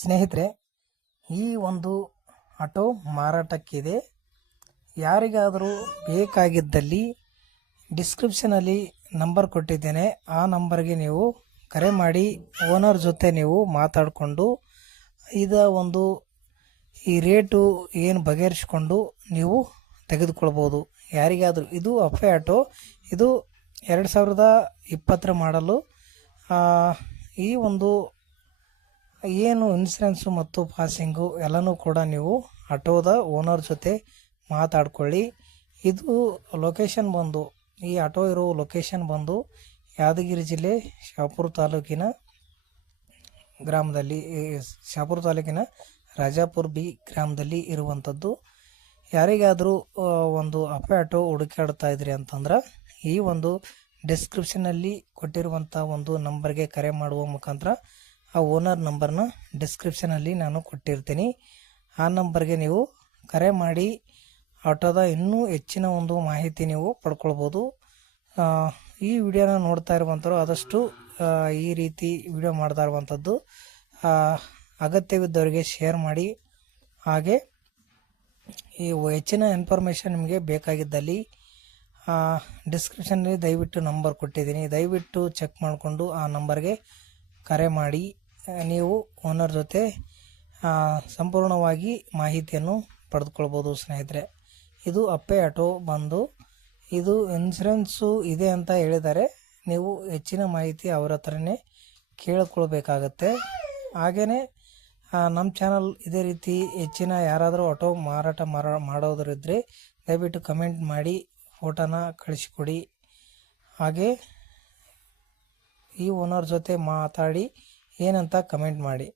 ಸ್ನೇಹಿತರೆ, ಈ ಒಂದು ಆಟೋ ಮಾರಾಟಕ್ಕಿದೆ. ಯಾರಿಗಾದರೂ ಬೇಕಾಗಿದ್ದಲ್ಲಿ ಡಿಸ್ಕ್ರಿಪ್ಷನಲ್ಲಿ ನಂಬರ್ ಕೊಟ್ಟಿದ್ದೇನೆ. ಆ ನಂಬರ್ಗೆ ನೀವು ಕರೆ ಮಾಡಿ ಓನರ್ ಜೊತೆ ನೀವು ಮಾತಾಡಿಕೊಂಡು, ಇದ ಒಂದು ಈ ರೇಟು ಏನು ಬಗೆಹರಿಸ್ಕೊಂಡು ನೀವು ತೆಗೆದುಕೊಳ್ಬೋದು. ಯಾರಿಗಾದರೂ ಇದು ಅಫೆ ಆಟೋ, ಇದು ಎರಡು ಸಾವಿರದ ಇಪ್ಪತ್ತರ ಮಾಡಲು ಈ ಒಂದು ಏನು ಇನ್ಸೂರೆನ್ಸು ಮತ್ತು ಪಾಸಿಂಗು ಎಲ್ಲನೂ ಕೂಡ ನೀವು ಆಟೋದ ಓನರ್ ಜೊತೆ ಮಾತಾಡ್ಕೊಳ್ಳಿ. ಇದು ಲೊಕೇಶನ್ ಬಂದು, ಈ ಆಟೋ ಇರೋ ಲೊಕೇಶನ್ ಬಂದು ಯಾದಗಿರಿ ಜಿಲ್ಲೆ ಶಾಪುರ ತಾಲೂಕಿನ ಗ್ರಾಮದಲ್ಲಿ ಶಾಪುರ ತಾಲೂಕಿನ ರಾಜಾಪುರ್ ಬಿ ಗ್ರಾಮದಲ್ಲಿ ಇರುವಂಥದ್ದು ಯಾರಿಗಾದರೂ ಒಂದು ಅಪೆ ಆಟೋ ಹುಡುಕಾಡ್ತಾ ಇದ್ರಿ ಅಂತಂದ್ರೆ ಈ ಒಂದು ಡಿಸ್ಕ್ರಿಪ್ಷನಲ್ಲಿ ಕೊಟ್ಟಿರುವಂಥ ಒಂದು ನಂಬರ್ಗೆ ಕರೆ ಮಾಡುವ ಮುಖಾಂತರ ಆ ಓನರ್ ನಂಬರ್ನ ಡಿಸ್ಕ್ರಿಪ್ಷನಲ್ಲಿ ನಾನು ಕೊಟ್ಟಿರ್ತೀನಿ. ಆ ನಂಬರ್ಗೆ ನೀವು ಕರೆ ಮಾಡಿ, ಆಟೋದ ಇನ್ನೂ ಹೆಚ್ಚಿನ ಒಂದು ಮಾಹಿತಿ ನೀವು ಪಡ್ಕೊಳ್ಬೋದು. ಈ ವಿಡಿಯೋನ ನೋಡ್ತಾ ಇರುವಂಥವ್ರು ಆದಷ್ಟು ಈ ರೀತಿ ವಿಡಿಯೋ ಮಾಡ್ತಾ ಇರುವಂಥದ್ದು ಅಗತ್ಯವಿದ್ದವರಿಗೆ ಶೇರ್ ಮಾಡಿ. ಹಾಗೆ, ಈ ಹೆಚ್ಚಿನ ಇನ್ಫಾರ್ಮೇಷನ್ ನಿಮಗೆ ಬೇಕಾಗಿದ್ದಲ್ಲಿ ಡಿಸ್ಕ್ರಿಪ್ಷನಲ್ಲಿ ದಯವಿಟ್ಟು ನಂಬರ್ ಕೊಟ್ಟಿದ್ದೀನಿ. ದಯವಿಟ್ಟು ಚೆಕ್ ಮಾಡಿಕೊಂಡು ಆ ನಂಬರ್ಗೆ ಕರೆ ಮಾಡಿ. ನೀವು ಓನರ್ ಜೊತೆ ಸಂಪೂರ್ಣವಾಗಿ ಮಾಹಿತಿಯನ್ನು ಪಡೆದುಕೊಳ್ಬೋದು ಸ್ನೇಹಿತರೆ. ಇದು ಅಪ್ಪೆ ಆಟೋ ಬಂದು, ಇದು ಇನ್ಸೂರೆನ್ಸು ಇದೆ ಅಂತ ಹೇಳಿದರೆ ನೀವು ಹೆಚ್ಚಿನ ಮಾಹಿತಿ ಅವರ ಹತ್ರನೇ ಕೇಳಿಕೊಳ್ಬೇಕಾಗತ್ತೆ. ಹಾಗೆಯೇ ನಮ್ಮ ಚಾನಲ್ ಇದೇ ರೀತಿ ಹೆಚ್ಚಿನ ಯಾರಾದರೂ ಆಟೋ ಮಾರಾಟ ಮಾರ ಮಾಡೋದರಿದ್ದರೆ ದಯವಿಟ್ಟು ಕಮೆಂಟ್ ಮಾಡಿ ಫೋಟೋನ ಕಳಿಸಿಕೊಡಿ. ಹಾಗೆ, ಈ ಓನರ್ ಜೊತೆ ಮಾತಾಡಿ ಏನಂತ ಕಮೆಂಟ್ ಮಾಡಿ.